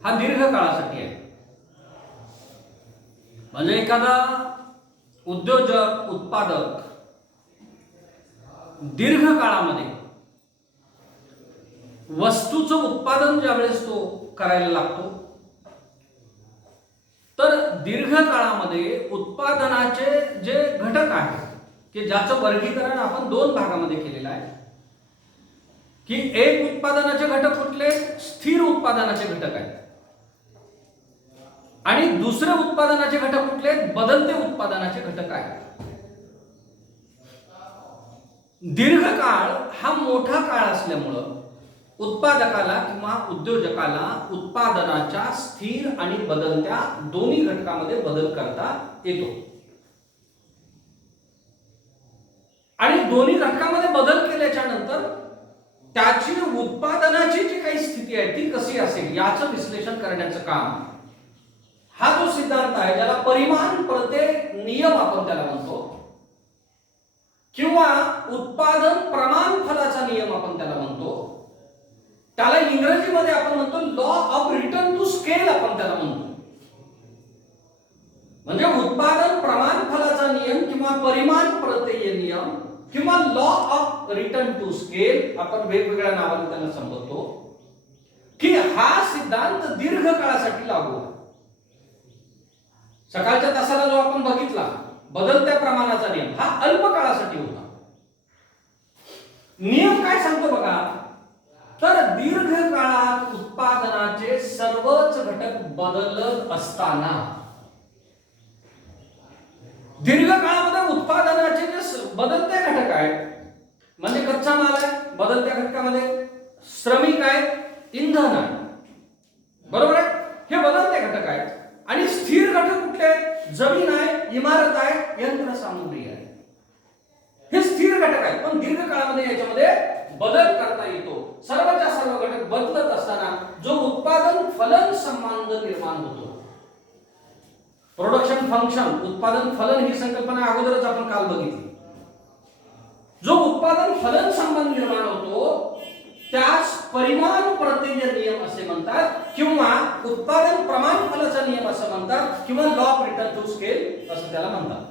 हा दीर्घ काळासाठी आहे. म्हणजे एखादा उद्योजक उत्पादक दीर्घ काळामध्ये वस्तूचं उत्पादन ज्यावेळेस तो करायला लागतो, तर दीर्घ काळामध्ये उत्पादनाचे जे घटक आहेत की ज्याचं वर्गीकरण आपण दोन भागामध्ये केलेलं आहे, की एक उत्पादनाचे घटक कुठले, स्थिर उत्पादनाचे घटक आहेत, आणि दुसरे उत्पादनाचे घटक कुठले, बदलते उत्पादनाचे घटक आहेत. दीर्घकाळ हा मोठा काळ असल्यामुळं उत्पादकाला किंवा उद्योजकाला उत्पादनाच्या स्थिर आणि बदलत्या दोन्ही घटकामध्ये बदल करता येतो. आणि दोन्ही घटकामध्ये बदल केल्याच्या नंतर त्याची उत्पादनाची जी काही स्थिती आहे ती कशी असेल याचं विश्लेषण करण्याचं काम, हा जो सिद्धांत आहे ज्याला परिमाण प्रते नियम आपण त्याला म्हणतो, किंवा उत्पादन प्रमाण फलाचा नियम आपण त्याला म्हणतो, त्याला इंग्रजीमध्ये आपण म्हणतो law of return to scale आपण त्याला म्हणतो. म्हणजे उत्पादन प्रमाण फलाचा नियम किंवा परिमाण प्रत्यय नियम किंवा law of return to scale आपण वेगवेगळ्या नावाने त्याला संबोधतो, की हा सिद्धांत दीर्घ काळासाठी लागू आहे. सकाळच्या तासाला जो आपण बघितला बदलत्या प्रमाणाचा नियम, हा अल्प काळासाठी होता. नियम काय सांगतो बघा, तर दीर्घ काळात उत्पादनाचे सर्वच घटक बदलत असताना, दीर्घ काळामध्ये उत्पादनाचे जे बदलते घटक आहेत, म्हणजे कच्चा माल आहे, बदलत्या घटकामध्ये श्रमिक आहेत, इंधन आहे, बरोबर आहे, हे बदलते घटक आहेत. आणि स्थिर घटक कुठले आहेत, जमीन आहे, इमारत आहे, यंत्रसामुग्री आहे, हे स्थिर घटक आहेत. पण दीर्घ काळामध्ये याच्यामध्ये बदल करता येतो. सर्वच्या सर्व घटक बदलत असताना जो उत्पादन फलन संबंध निर्माण होतो, प्रोडक्शन फंक्शन, उत्पादन फलन ही संकल्पना अगोदरच आपण काल बघितली. जो उत्पादन फलन संबंध निर्माण होतो त्यास परिमाण प्रत्यय नियम असे म्हणतात, किंवा उत्पादन प्रमाण फलाचा नियम असं म्हणतात, किंवा law of return to scale असं त्याला म्हणतात.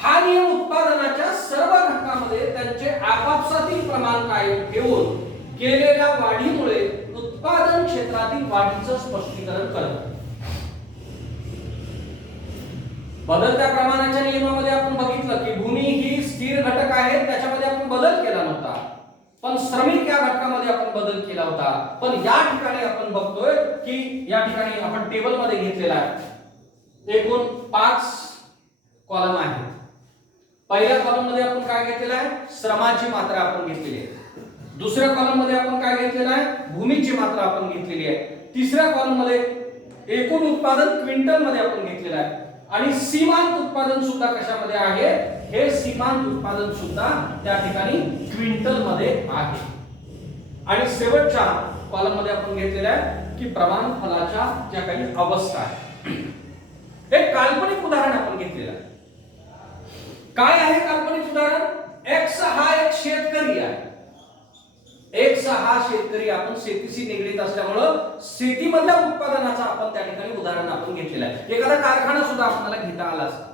हा नियम उत्पादनाच्या सर्व घटकांमध्ये त्यांचे आपापसातील प्रमाण कायम ठेवून केलेल्या वाढीमुळे उत्पादन क्षेत्रातील वाढीचं स्पष्टीकरण करतो. बदलत्या प्रमाणाच्या नियमामध्ये आपण बघितलं की भूमी ही स्थिर घटक आहे, त्याच्यामध्ये आपण बदल केला नव्हता, पण श्रमिक या घटकामध्ये आपण बदल केला होता. पण या ठिकाणी आपण बघतोय की या ठिकाणी आपण टेबल मध्ये घेतलेला आहे, एकूण 5 कॉलम आहेत. पहिल्या कॉलम मध्ये आपण काय घेतलेलं आहे, श्रमाची मात्रा आपण घेतलेली आहे. दुसऱ्या कॉलम मध्ये आपण काय घेतलेलं आहे, भूमीची मात्रा आपण घेतलेली आहे. तिसऱ्या कॉलम मध्ये एकूण उत्पादन क्विंटल मध्ये आपण घेतलेलं आहे. आणि सीमांत उत्पादन सुद्धा कशामध्ये आहे, हे सीमांत उत्पादन सुद्धा त्या ठिकाणी क्विंटल मध्ये आहे. आणि शेवटच्या कॉलम मध्ये आपण घेतलेलं आहे की प्रमाण फलाच्या ज्या काही अवस्था आहेत. एक काल्पनिक उदाहरण आपण घेतलेलं आहे. काय आहे काल्पनिक उदाहरण, एक्स हा एक शेतकरी आहे. एक्स हा शेतकरी, आपण शेतीशी निगडीत असल्यामुळं शेतीमधल्या उत्पादनाचा आपण त्या ठिकाणी उदाहरण आपण घेतलेलं आहे. एखादा कारखाना सुद्धा आपल्याला घेता आला असता.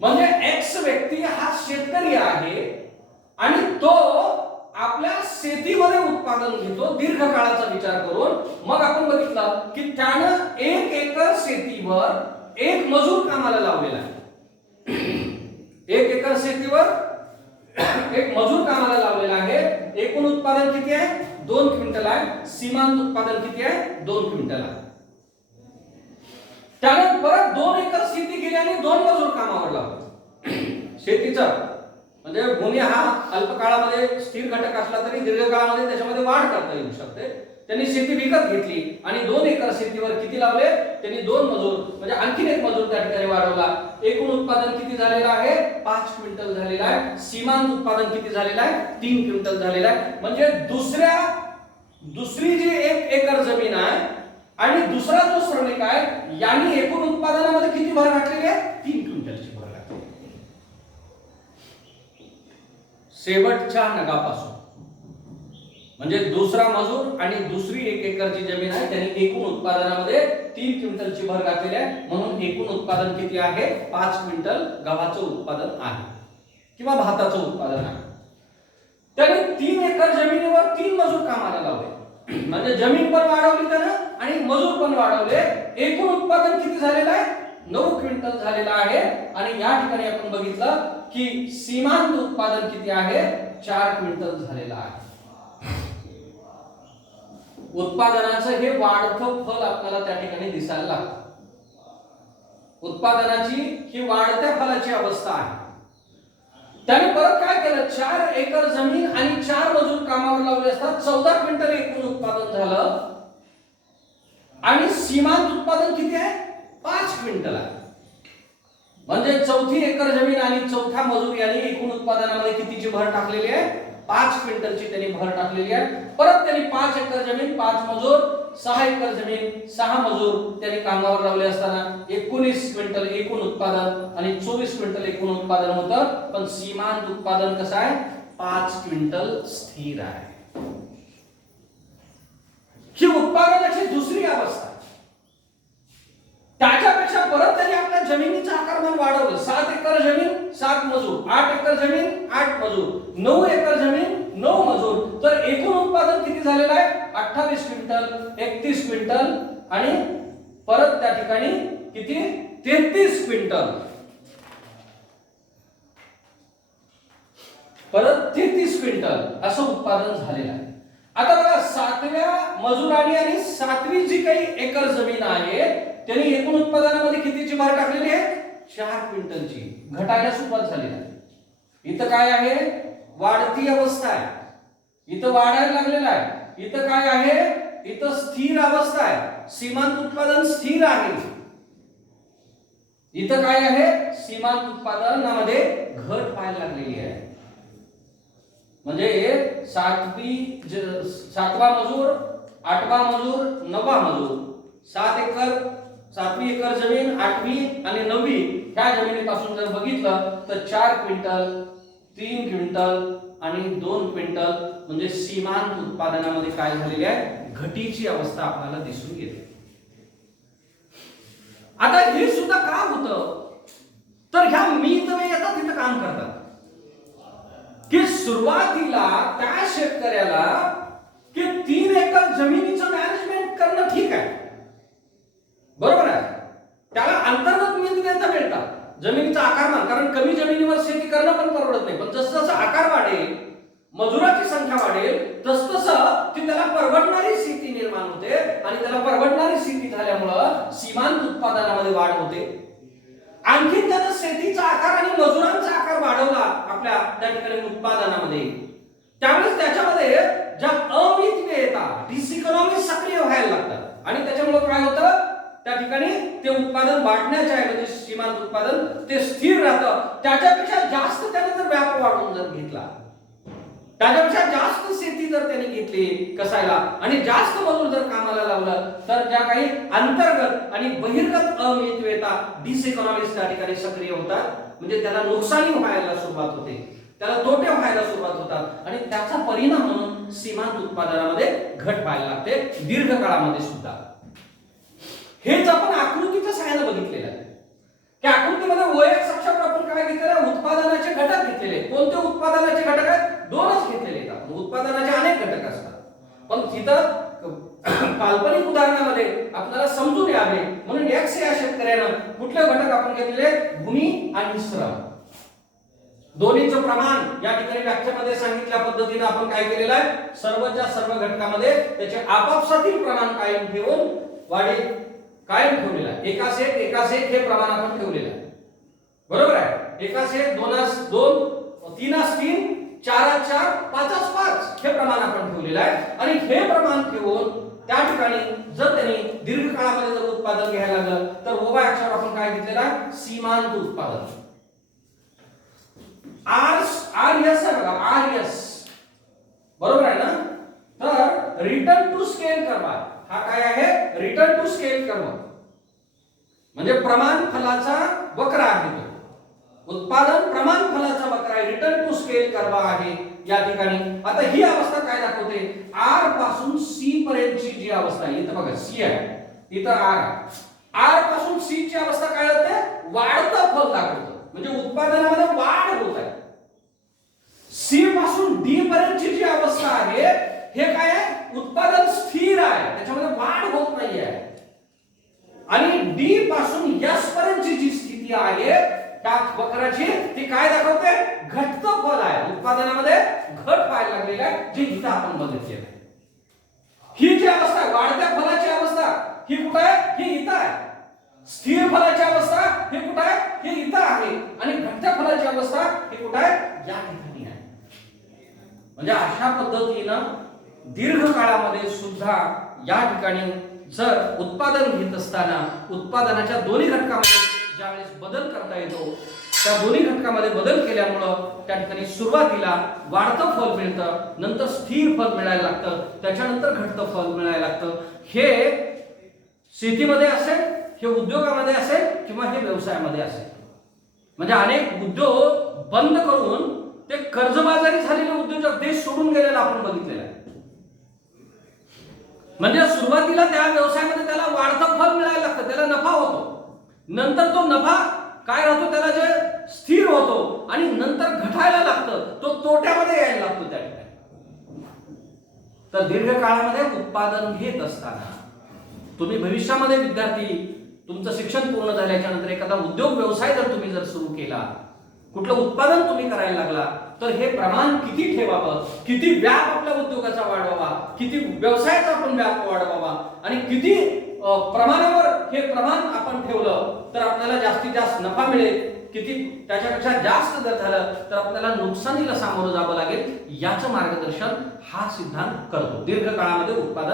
म्हणजे एक्स व्यक्ती हा शेतकरी आहे आणि तो आपल्या शेतीमध्ये उत्पादन घेतो दीर्घ काळाचा विचार करून. मग आपण बघितलं की त्यानं 1 एकर शेतीवर एक मजूर कामाला लावलेला आहे. 1 एकर शेतीवर एक मजूर कामाला लावलेला आहे. एकूण उत्पादन किती आहे, 2 क्विंटल आहे. सीमांत उत्पादन किती आहे, 2 क्विंटल आहे. त्याने परत 2 एकर शेती केली आणि 2 मजूर कामावर लावले. शेतीचा म्हणजे भूमी हा अल्प काळामध्ये स्थिर घटक असला तरी दीर्घ काळामध्ये त्याच्यामध्ये वाढ करता येऊ शकते. त्यांनी शेती विकत घेतली आणि 2 एकर शेतीवर किती लावले, त्यांनी 2 मजूर म्हणजे आणखीन एक मजूर त्या ठिकाणी वाढवला. एकूण उत्पादन किती झालेलं आहे, 5 क्विंटल झालेलं आहे. सीमांत उत्पादन किती झालेलं आहे, 3 क्विंटल झालेलं आहे. म्हणजे दुसरी जी 1 एकर जमीन आहे आणि दुसरा जो श्रमिक आहे यांनी एकूण उत्पादनामध्ये किती भर घातलेली आहे, 3 क्विंटलची भर घातली. शेवटच्या नगापासून म्हणजे दुसरा मजूर आणि दुसरी 1 एकरची जमीन आहे, त्यांनी एकूण उत्पादनामध्ये 3 क्विंटलची भर घातलेली आहे, म्हणून एकूण उत्पादन किती आहे? 5 क्विंटल गव्हाचं उत्पादन आहे किंवा भाताचं उत्पादन आहे. त्याने 3 एकर जमिनीवर 3 मजूर कामाला लावले, म्हणजे जमीन पण वाढवली त्यानं आणि मजूर पण वाढवले. एकूण उत्पादन किती झालेलं आहे? 9 क्विंटल झालेलं आहे. आणि या ठिकाणी आपण बघितलं की सीमांत उत्पादन किती आहे? 4 क्विंटल झालेलं आहे. उत्पादनाचं हे वाढतं फल आपल्याला त्या ठिकाणी दिसायला लागतं. उत्पादनाची ही वाढत्या फलाची अवस्था आहे. त्याने परत काय केलं? 4 एकर जमीन आणि 4 मजूर कामावर लावले असतात 14 क्विंटल एकूण उत्पादन झालं. आणि सीमांत उत्पादन किती आहे? 5 क्विंटल आहे. म्हणजे 4थी एकर जमीन आणि 4था मजूर यांनी एकूण उत्पादनामध्ये कितीची भर टाकलेली आहे? 5 क्विंटलची त्यांनी भर टाकलेली आहे. परत त्यांनी 5 एकर जमीन 5 मजूर, 6 एकर जमीन 6 मजूर त्यांनी कामावर लावले असताना 19 क्विंटल एकूण उत्पादन आणि 24 क्विंटल एकूण उत्पादन होतं. पण सीमांत उत्पादन कसं आहे? 5 क्विंटल स्थिर आहे. ही उत्पादनाची दुसरी अवस्था. त्याच्यापेक्षा परत त्यांनी आपल्या जमिनीचं आकारमान वाढवलं. 7 एकर जमीन 7 मजूर, 8 एकर जमीन 8 मजूर, 9 एकर जमीन 9 मजूर. तर एकूण उत्पादन किती झालेलं आहे? 28 क्विंटल, 31 क्विंटल आणि परत त्या ठिकाणी किती? 33 क्विंटल. परत 33 क्विंटल असं उत्पादन झालेलं आहे. आता बघा 7व्या मजुरांनी आणि 7वी जी काही एकर जमीन आहे त्यांनी एकूण उत्पादनामध्ये कितीची भर टाकलेली आहे? 4 क्विंटलची. घटायला सुरुवात झाली आहे. इथं काय आहे? वाढती अवस्था आहे. इथं वाढायला लागलेला आहे. इथं काय आहे? इथं स्थिर अवस्था आहे. सीमांत उत्पादन स्थिर आहे. इथं काय आहे? सीमांत उत्पादनामध्ये घट व्हायला लागलेली आहे. म्हणजे 7वा मजूर, 8वा मजूर, 9वा मजूर, 7वी एकर जमीन, 8वी आणि 9वी ह्या जमिनीपासून जर बघितलं तर 4 क्विंटल, 3 क्विंटल आणि 2 क्विंटल म्हणजे सीमांत उत्पादनामध्ये काय झालेली आहे? घटीची अवस्था आपल्याला दिसून येते. आता हे सुद्धा का होतं? तर ह्या मितव्यय येतात तिथं काम करतात की सुरुवातीला त्या शेतकऱ्याला की 3 एकर जमिनीचं मॅनेजमेंट करणं ठीक आहे, बरोबर आहे. त्याला अंतर्गत मितव्ययता मिळतात. जमिनीचा आकारमान, कारण कमी जमिनीवर शेती करणं पण परवडत नाही. पण जसं जसं आकार वाढेल, मजुराची संख्या वाढेल, तसतसं ती त्याला परवडणारी शेती निर्माण होते आणि त्याला परवडणारी शेती झाल्यामुळं सीमांत उत्पादनामध्ये वाढ होते. आणखी त्यानं शेतीचा आकार आणि मजुरांचा आकार वाढवला आपल्या त्या ठिकाणी उत्पादनामध्ये. त्यावेळेस त्याच्यामध्ये ज्या अमितव्ययता, डिसइकॉनॉमी सक्रिय व्हायला लागतात आणि त्याच्यामुळे काय होतं? त्या ठिकाणी ते उत्पादन वाढण्याच्या ऐवजी सीमांत उत्पादन ते स्थिर राहतं. त्याच्यापेक्षा जास्त त्याने जर व्याप वाढवून जर घेतला, त्याच्यापेक्षा जास्त शेती जर त्यांनी घेतली कसायला आणि जास्त मजूर जर कामाला लावलं तर ज्या काही अंतर्गत आणि बहिर्गत अमितव्ययता, डिसइकॉनॉमिक्स त्या ठिकाणी सक्रिय होतात. म्हणजे त्याला नुकसानी व्हायला सुरुवात होते, त्याला तोटे व्हायला सुरुवात होतात आणि त्याचा परिणाम म्हणून सीमांत उत्पादनामध्ये घट व्हायला लागते दीर्घकाळामध्ये सुद्धा. हेच आपण आकृतीच्या सहाय्याने बघितलेलं आहे. त्या आकृतीमध्ये OX अक्षावर आपण काय घेतलेलं आहे? उत्पादनाचे घटक घेतलेले. कोणते उत्पादनाचे घटक आहेत? 2च घेतलेले आहेत. उत्पादनाचे अनेक घटक असतात, पण तिथं काल्पनिक उदाहरणामध्ये आपल्याला समजून यावे म्हणून X या शेतकऱ्यानं कुठले घटक आपण घेतलेले? भूमी आणि श्रम. दोन्हीचं प्रमाण या ठिकाणी व्याख्यामध्ये सांगितल्या पद्धतीने आपण काय केलेलं आहे? सर्वच्या सर्व घटकामध्ये त्याचे आपापसातील प्रमाण कायम ठेवून वाढी कायम ठेवलेला आहे. एकास एक हे प्रमाण आपण ठेवलेलं आहे, बरोबर आहे. एकास एक, दोनास 2, तीनास 3, 4 4, 5 5 हे प्रमाण आपण ठेवलेलं आहे. आणि हे प्रमाण ठेवून त्या ठिकाणी जर त्यांनी दीर्घ काळामध्ये जर उत्पादन घ्यायला लागलं तर OY अक्षरावर आपण काय घेतलेलं आहे? सीमांत उत्पादन. RS आहे बघा, RS बरोबर आहे ना. तर रिटर्न टू स्केल कर्व हा काय आहे? रिटर्न टू स्केल कर्व म्हणजे प्रमाण फलाचा वक्र आहे. उत्पादन प्रमाण फलाचा वक्र आहे, रिटर्न टू स्केल कर्व आहे. या ठिकाणी. आता ही अवस्था काय दाखवते, आर पासून सी पर्यंतची जी अवस्था आहे, इथं बघा सी आहे, इथं आर आहे. आर पासून सी ची अवस्था काय होते, वाढतं फल दाखवतं, म्हणजे उत्पादनामध्ये वाढ होत आहे. सी पासून डी पर्यंतची जी अवस्था आहे, हे काय आहे, उत्पादन स्थिर आहे, त्याच्यामध्ये वाढ होत नाही आहे. आणि डी पासून एस पर्यंतची जी स्थिती आहे त्या वक्राची, ती काय दाखवते, घटतं फल आहे, उत्पादनामध्ये घट व्हायला लागलेली आहे, जे इथं आपण बघितले. ही जी अवस्था आहे, वाढत्या फलाची अवस्था, ही कुठे आहे, ही इथं आहे. स्थिर फलाची अवस्था ही कुठे आहे, ही इथं आहे. आणि घटत्या फलाची अवस्था ही कुठे आहे, या ठिकाणी आहे. म्हणजे अशा पद्धतीनं दीर्घ काळामध्ये सुद्धा या ठिकाणी जर उत्पादन घेत असताना उत्पादनाच्या दोन्ही घटकामध्ये ज्यावेळेस बदल करता येतो, त्या दोन्ही घटकामध्ये बदल केल्यामुळं त्या ठिकाणी सुरुवातीला वाढतं फल मिळतं, नंतर स्थिर फल मिळायला लागतं, त्याच्यानंतर घटतं फल मिळायला लागतं. हे शेतीमध्ये असेल, हे उद्योगामध्ये असेल, किंवा हे व्यवसायामध्ये असेल. म्हणजे अनेक उद्योग बंद करून ते कर्जबाजारी झालेले उद्योजक देश सोडून गेलेला आपण बघितलेला आहे. म्हणजे सुरुवातीला त्या व्यवसायामध्ये त्याला वाढतं फल मिळायला लागतं, त्याला नफा होतो, नंतर तो नफा काय राहतो, त्याला जे स्थिर होतो, आणि नंतर घटायला लागतं, तो तोट्यामध्ये यायला लागतो त्या ठिकाणी. तर दीर्घ काळामध्ये उत्पादन घेत असताना तुम्ही भविष्यामध्ये विद्यार्थी तुमचं शिक्षण पूर्ण झाल्याच्या नंतर एखादा उद्योग व्यवसाय जर तुम्ही जर सुरू केला, कुठलं उत्पादन तुम्ही करायला लागला, तर हे प्रमाण किती ठेवावं, किती व्याप आपल्या उद्योगाचा वाढवावा, किती व्यवसायाचा आपण व्याप वाढवावा, आणि किती प्रमाणावर हे प्रमाण आपण ठेवलं तर आपल्याला जास्तीत जास्त नफा मिळेल, किती त्याच्यापेक्षा जास्त जर झालं तर आपल्याला नुकसानीला सामोरं जावं लागेल, याचं मार्गदर्शन हा सिद्धांत करतो. दीर्घ काळामध्ये उत्पादन